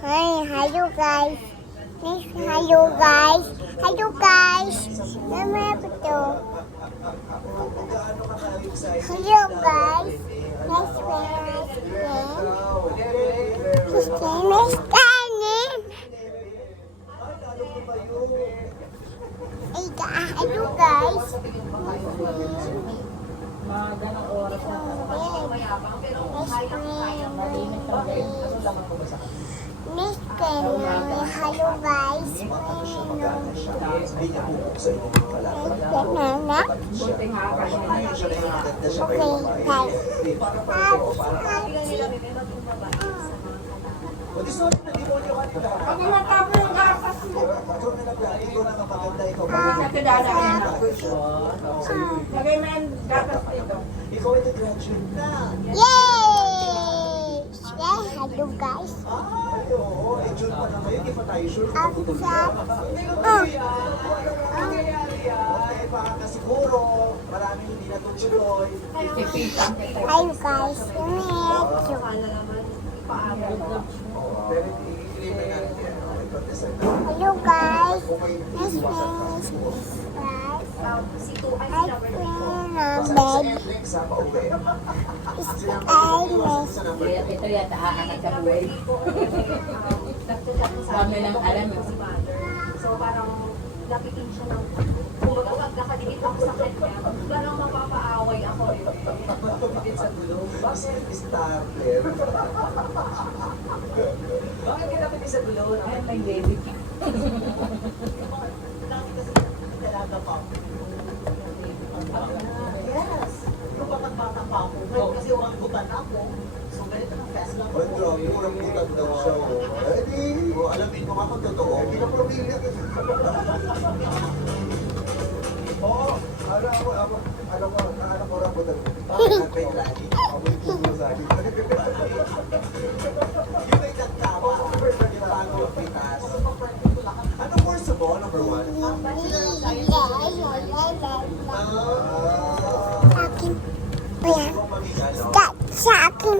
Hello guys. Hello guys. Hello guys. Namaya po to. Hello guys. Nice friend. His name is Kanin. Hello guys. Mga ganong oras na Miss Kanin. Hello guys. Banana. buting haka. Okay guys. Pag matapos yung gapas mo. Nakadala ka na ako. Lagay mo yung gapas dito. Yay! Hello guys. Siguro, maraming hindi natutuloy. Ipitang kita. Hello guys. Hello guys. Nice friends. I bed. Ito yata aangat sa buhay. Kami lang alam. So parang lapitin siya ng kumagawag nakadikit ako sa kanya. Parang mapapaaway ako eh. Pagpapagit sa gulo, starter. Bakit kita piti sa gulo? Ay, may baby. Dati kasi dalaga pa ako. Yes! Yung bata pa ako. Ngayon kasi umanggutan ako. So ganito ng fest lang ako. Ay, grabe, walang butan daw siya. Eh, di, Alamin mo nga kung totoo. hindi ka pamilya kasi. Oo, alam ko rin po daw. Bakit may lagi? Ako yung puso sa akin. Yung may nagtawa. Bago pitas. Anong course mo? Number 1? Sa akin. Ayan. Sa akin.